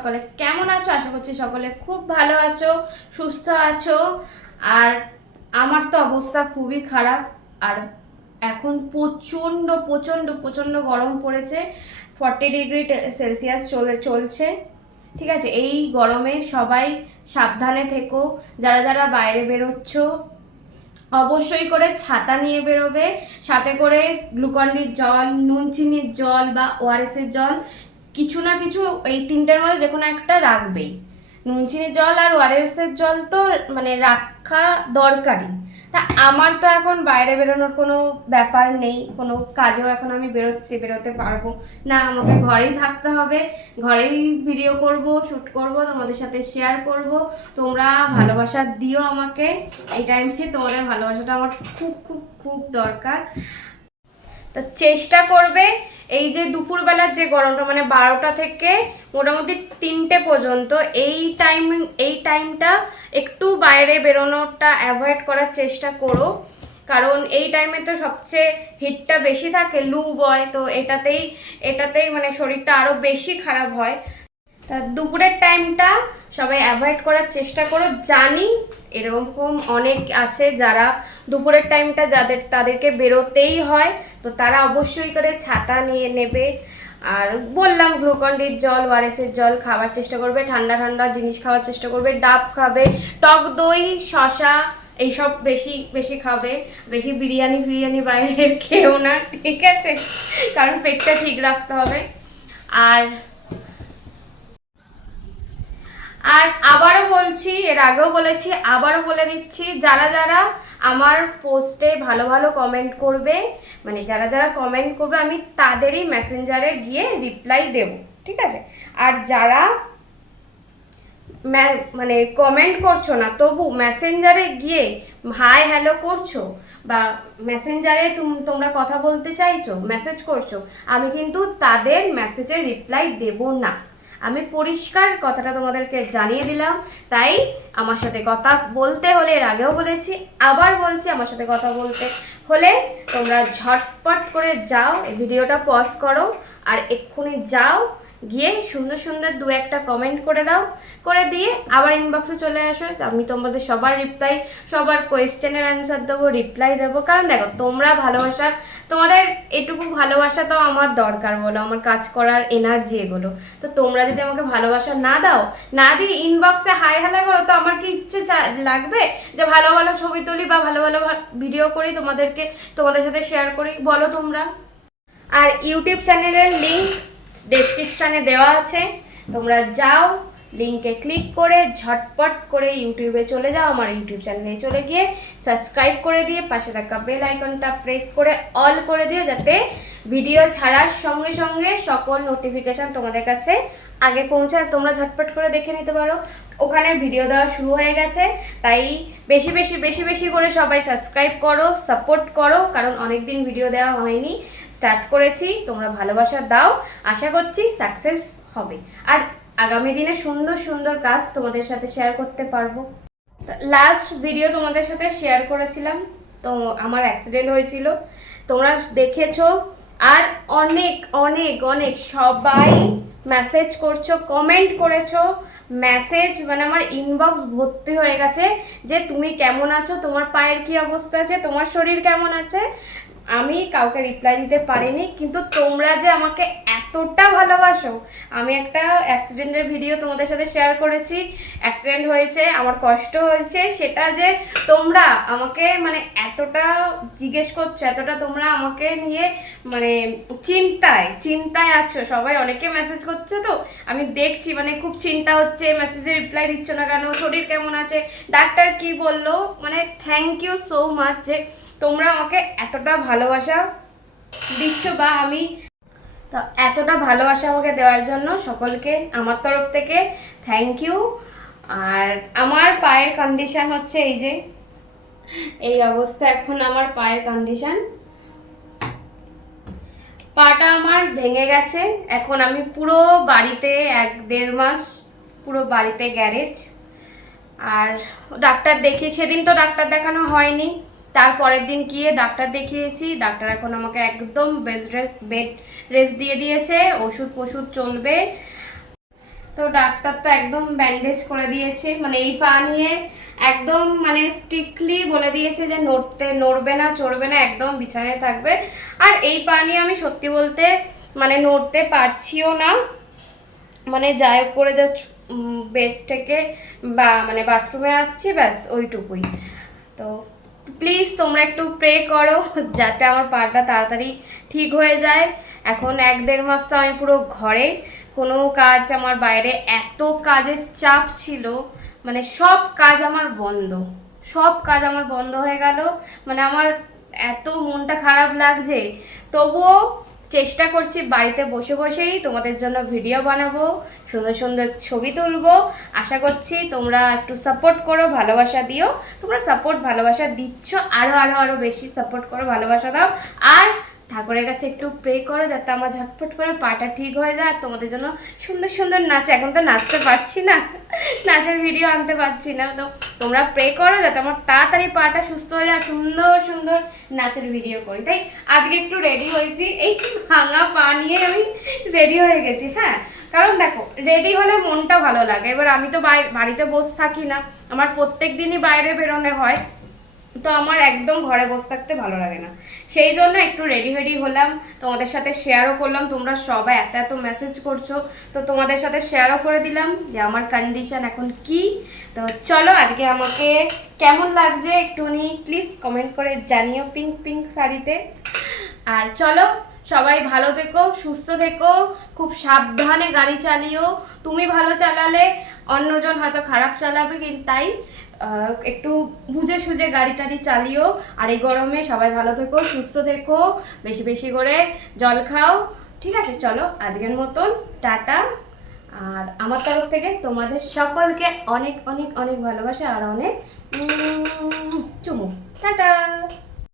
সকলে কেমন আছো? আশা করছি সকলে খুব ভালো আছো, সুস্থ আছো। আর আমার তো অবস্থা খুবই খারাপ। আর এখন প্রচণ্ড প্রচণ্ড প্রচণ্ড গরম পড়েছে। 40 ডিগ্রি সেলসিয়াস চলছে। ঠিক আছে, এই গরমে সবাই সাবধানে থেকো। যারা যারা বাইরে বেরোচ্ছ অবশ্যই করে ছাতা নিয়ে বেরোবে, সাথে করে গ্লুকন্ডির জল, নুন চিনির জল বা ওআরএসের জল, কিছু না কিছু এই তিনটের মধ্যে যে কোনো একটা রাখবেই। নুন চিনির জল আর ওআরএসের জল তো মানে রাখা দরকারি। তা আমার তো এখন বাইরে বেরোনোর কোনো ব্যাপার নেই, কোনো কাজেও এখন আমি বেরোতে পারবো না, আমাকে ঘরেই থাকতে হবে। ঘরেই ভিডিও করব, শ্যুট করব, তোমাদের সাথে শেয়ার করব। তোমরা ভালোবাসা দিও আমাকে এই টাইমে, তোমাদের ভালোবাসাটা আমার খুব খুব খুব দরকার। তা চেষ্টা করবে এই যে দুপুরবেলার যে গরমটা মানে 12টা থেকে মোটামুটি 3টে পর্যন্ত এই টাইমটা একটু বাইরে বেরোনোটা অ্যাভয়েড করার চেষ্টা করো। কারণ এই টাইমে তো সবচেয়ে হিটটা বেশি থাকে, লু বয়, তো এটাতেই মানে শরীরটা আরও বেশি খারাপ হয়। তা দুপুরের টাইমটা সবাই অ্যাভয়েড করার চেষ্টা করো। জানি এরকম অনেক আছে যারা দুপুরের টাইমটা তাদেরকে বেরোতেই হয়, তো তারা অবশ্যই করে ছাতা নিয়ে নেবে। আর বললাম গ্লুকন্ডির জল, ওআরএসের জল খাওয়ার চেষ্টা করবে, ঠান্ডা ঠান্ডা জিনিস খাওয়ার চেষ্টা করবে, ডাব খাবে, টক দই, শশা এইসব বেশি বেশি খাবে। বেশি বিরিয়ানি বাইরের খেও না, ঠিক আছে? কারণ পেটটা ঠিক রাখতে হবে। আর আর আবারও বলছি, এর আগেও বলেছি, আবারও বলে দিচ্ছি, যারা যারা আমার পোস্টে ভালো ভালো কমেন্ট করবে, মানে যারা যারা কমেন্ট করবে আমি তাদেরই মেসেঞ্জারে গিয়ে রিপ্লাই দেব, ঠিক আছে? আর যারা মানে কমেন্ট করছো না তবু মেসেঞ্জারে গিয়ে হাই হ্যালো করছো বা মেসেঞ্জারে তোমরা কথা বলতে চাইছো, মেসেজ করছো, আমি কিন্তু তাদের মেসেজের রিপ্লাই দেব না। আমি পরিষ্কার কথাটা তোমাদেরকে জানিয়ে দিলাম। তাই আমার সাথে কথা বলতে হলে, এর আগেও বলেছি আবার বলছি, আমার সাথে কথা বলতে হলে তোমরা ঝটপট করে যাও, এই ভিডিওটা পজ করো আর এক্ষুনি যাও, গিয়ে সুন্দর সুন্দর দু একটা কমেন্ট করে দাও, করে দিয়ে আবার ইনবক্সে চলে আসো। আমি তোমাদের সবার রিপ্লাই, সবার কোয়েশ্চেনের অ্যান্সার দেবো, রিপ্লাই দেবো। কারণ দেখো, তোমরা ভালোবাসা, তোমাদের এটুকু ভালোবাসা তো আমার দরকার বলো, আমার কাজ করার এনার্জি এগুলো। তো তোমরা যদি আমাকে ভালোবাসা না দাও, না দিয়ে ইনবক্সে হাই হ্যালো করো, তো আমার কি ইচ্ছে লাগবে যে ভালো ভালো ছবি তুলি বা ভালো ভালো ভিডিও করি, তোমাদের সাথে শেয়ার করি? বলো তোমরা। আর ইউটিউব চ্যানেলের লিঙ্ক ডেসক্রিপশানে দেওয়া আছে, তোমরা যাও, লিঙ্কে ক্লিক করে ঝটপট করে ইউটিউবে চলে যাও, আমার ইউটিউব চ্যানেলে চলে গিয়ে সাবস্ক্রাইব করে দিয়ে পাশে থাকা বেল আইকনটা প্রেস করে অল করে দিও, যাতে ভিডিও ছাড়ার সঙ্গে সঙ্গে সকল নোটিফিকেশান তোমাদের কাছে আগে পৌঁছায়, তোমরা ঝটপট করে দেখে নিতে পারো। ওখানে ভিডিও দেওয়া শুরু হয়ে গেছে, তাই বেশি বেশি বেশি বেশি করে সবাই সাবস্ক্রাইব করো, সাপোর্ট করো, কারণ অনেক দিন ভিডিও দেওয়া হয়নি, স্টার্ট করেছি, তোমরা ভালোবাসা দাও, আশা করছি সাকসেস হবে। আর আগামী দিনে সুন্দর সুন্দর কাজ তোমাদের সাথে শেয়ার করতে পারবো। লাস্ট ভিডিও তোমাদের সাথে শেয়ার করেছিলাম, তো আমার অ্যাক্সিডেন্ট হয়েছিল, তোমরা দেখেছো। আর অনেক অনেক অনেক সবাই মেসেজ করছো, কমেন্ট করেছো, মেসেজ মানে আমার ইনবক্স ভর্তি হয়ে গেছে যে তুমি কেমন আছো, তোমার পায়ের কি অবস্থা আছে, তোমার শরীর কেমন আছে। আমি কাউকে রিপ্লাই দিতে পারিনি, কিন্তু তোমরা যে আমাকে এতটা ভালোবাসো। আমি একটা অ্যাক্সিডেন্টের ভিডিও তোমাদের সাথে শেয়ার করেছি, অ্যাক্সিডেন্ট হয়েছে, আমার কষ্ট হয়েছে, সেটা যে তোমরা আমাকে মানে এতটা জিজ্ঞেস করছো, এতটা তোমরা আমাকে নিয়ে মানে চিন্তায় আছো, সবাই অনেকে মেসেজ করছে, তো আমি দেখছি মানে খুব চিন্তা হচ্ছে, মেসেজে রিপ্লাই দিচ্ছ না কেন, শরীর কেমন আছে, ডাক্তার কি বললো, মানে থ্যাংক ইউ সো মাচ যে তোমরা আমাকে এতটা ভালোবাসা দিচ্ছ, বা আমি তো এতটা ভালোবাসা আমাকে দেওয়ার জন্য সকলকে আমার তরফ থেকে থ্যাংক ইউ। আর আমার পায়ের কন্ডিশন হচ্ছে এই অবস্থা, এখন আমার পায়ের কন্ডিশন, পাটা আমার ভেঙে গেছে। এখন আমি পুরো বাড়িতে 1-1.5 মাস পুরো বাড়িতে গ্যারেজ। আর ডাক্তার দেখিয়ে, সেদিন তো ডাক্তার দেখানো হয়নি, তারপরের দিন গিয়ে ডাক্তার দেখিয়েছি। ডাক্তার এখন আমাকে একদম বেড রেস্ট দিয়ে দিয়েছে, ওষুধ চলবে। তো ডাক্তার তো একদম ব্যান্ডেজ করে দিয়েছে, মানে এই পা নিয়ে একদম মানে স্ট্রিক্টলি বলে দিয়েছে যে নড়বে না চড়বে না, একদম বিছানায় থাকবে। আর এই পা নিয়ে আমি সত্যি বলতে মানে নড়তে পারছিও না, মানে যাই হোক করে জাস্ট বেড থেকে বা মানে বাথরুমে আসছি, ব্যাস ওইটুকুই। তো প্লিজ তোমরা একটু প্রে করো যাতে আমার পাটা তাড়াতাড়ি ঠিক হয়ে যায়। এখন 1-1.5 মাস তো আমি পুরো ঘরে, কোনো কাজ আমার বাইরে, এত কাজের চাপ ছিল, মানে সব কাজ আমার বন্ধ, সব কাজ আমার বন্ধ হয়ে গেল। মানে আমার এত মনটা খারাপ লাগছে, তবুও চেষ্টা করছি বাড়িতে বসে বসেই তোমাদের জন্য ভিডিও বানাবো, সুন্দর সুন্দর ছবি তুলবো। আশা করছি তোমরা একটু সাপোর্ট করো, ভালোবাসা দিও। তোমরা সাপোর্ট ভালোবাসা দিচ্ছ, আরো আরো আরো বেশি সাপোর্ট করো, ভালোবাসা দাও। আর ঠাকুরের কাছে একটু প্রে করো যাতে আমার ঝটফট করে পাটা ঠিক হয়ে যায়। আর তোমাদের জন্য সুন্দর সুন্দর নাচ, এখন তো নাচতে পারছি না, নাচের ভিডিও আনতে পারছি না, তো তোমরা প্রে করো যাতে আমার তাড়াতাড়ি পাটা সুস্থ হয়ে যায়, সুন্দর সুন্দর নাচের ভিডিও করি। তাই আজকে একটু রেডি হয়েছি, এই ভাঙা পা নিয়ে আমি রেডি হয়ে গেছি। হ্যাঁ, কারণ দেখো রেডি হলে মনটা ভালো লাগে। এবার আমি তো বাড়িতে বসে থাকি না, আমার প্রত্যেক দিনই বাইরে বেরোনো হয়, তো আমার একদম ঘরে বসে থাকতে ভালো লাগে না। সেই জন্য একটু রেডি হলাম, তোমাদের সাথে শেয়ারও করলাম। তোমরা সবাই এত এত মেসেজ করছো, তো তোমাদের সাথে শেয়ারও করে দিলাম যে আমার কন্ডিশন এখন কি। তো চলো আজকে আমাকে কেমন লাগছে একটুখানি প্লিজ কমেন্ট করে জানিও পিঙ্ক পিঙ্ক শাড়িতে। আর চলো সবাই ভালো থেকো, সুস্থ থেকো, খুব সাবধানে গাড়ি চালিও। তুমি ভালো চালালে অন্যজন হয়তো খারাপ চালাবে, কিন্তু তাই একটু বুঝে সুঝে গাড়ি টাড়ি চালিও। আর এই গরমে সবাই ভালো থেকো, সুস্থ থেকো, বেশি বেশি করে জল খাও। ঠিক আছে, চলো আজকের মতন টাটা। আর আমার তরফ থেকে তোমাদের সকলকে অনেক অনেক অনেক ভালোবাসা আর অনেক চুমু। টাটা।